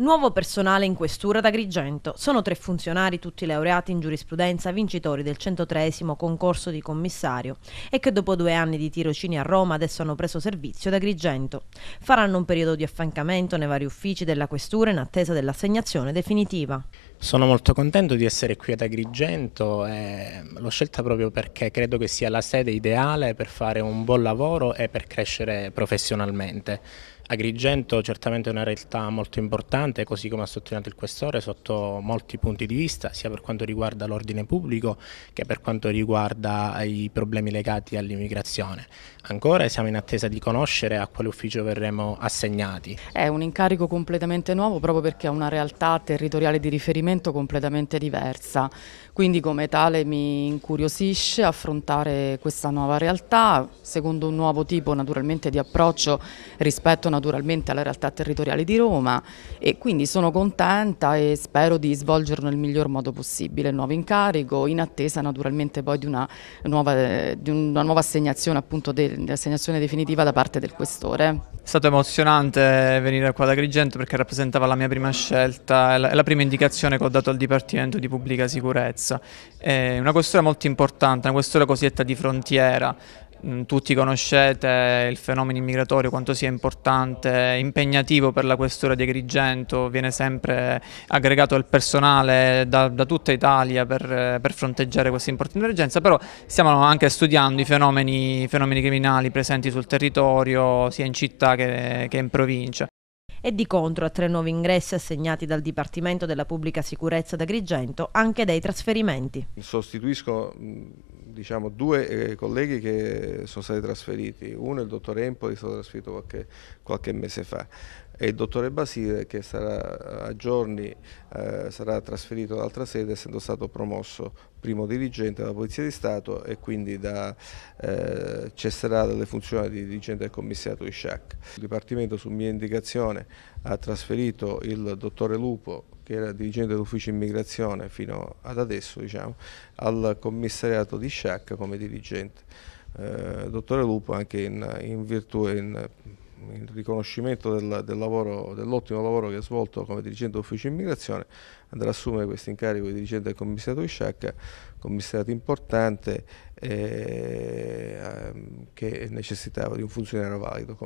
Nuovo personale in questura ad Agrigento. Sono 3 funzionari, tutti laureati in giurisprudenza, vincitori del 103esimo concorso di commissario e che dopo 2 anni di tirocini a Roma adesso hanno preso servizio ad Agrigento. Faranno un periodo di affancamento nei vari uffici della questura in attesa dell'assegnazione definitiva. Sono molto contento di essere qui ad Agrigento e l'ho scelta proprio perché credo che sia la sede ideale per fare un buon lavoro e per crescere professionalmente. Agrigento certamente è una realtà molto importante, così come ha sottolineato il Questore, sotto molti punti di vista, sia per quanto riguarda l'ordine pubblico che per quanto riguarda i problemi legati all'immigrazione. Ancora siamo in attesa di conoscere a quale ufficio verremo assegnati. È un incarico completamente nuovo proprio perché ha una realtà territoriale di riferimento completamente diversa, quindi come tale mi incuriosisce affrontare questa nuova realtà secondo un nuovo tipo naturalmente di approccio rispetto naturalmente alla realtà territoriale di Roma e quindi sono contenta e spero di svolgerlo nel miglior modo possibile il nuovo incarico in attesa naturalmente poi di una nuova assegnazione appunto dell'assegnazione definitiva da parte del Questore. È stato emozionante venire qua ad Agrigento perché rappresentava la mia prima scelta e la prima indicazione che ho dato al Dipartimento di Pubblica Sicurezza. È una questura molto importante, una questura cosiddetta di frontiera. Tutti conoscete il fenomeno immigratorio, quanto sia importante, impegnativo per la questura di Agrigento, viene sempre aggregato il personale da tutta Italia per fronteggiare questa importante emergenza, però stiamo anche studiando i fenomeni criminali presenti sul territorio, sia in città che in provincia. E di contro a 3 nuovi ingressi assegnati dal Dipartimento della Pubblica Sicurezza ad Agrigento anche dei trasferimenti. Sostituisco diciamo, 2 colleghi che sono stati trasferiti. Uno è il dottore Empoli, è stato trasferito qualche mese fa, e il dottore Basile che sarà a giorni sarà trasferito ad altra sede essendo stato promosso primo dirigente della Polizia di Stato e quindi cesserà dalle funzioni di dirigente del commissariato di Sciacca. Il Dipartimento su mia indicazione ha trasferito il dottore Lupo, che era dirigente dell'ufficio immigrazione fino ad adesso, diciamo, al commissariato di Sciacca come dirigente. Dottore Lupo, anche in virtù e in riconoscimento dell'ottimo lavoro che ha svolto come dirigente dell'ufficio immigrazione, andrà a assumere questo incarico di dirigente del commissariato di Sciacca, commissariato importante che necessitava di un funzionario valido.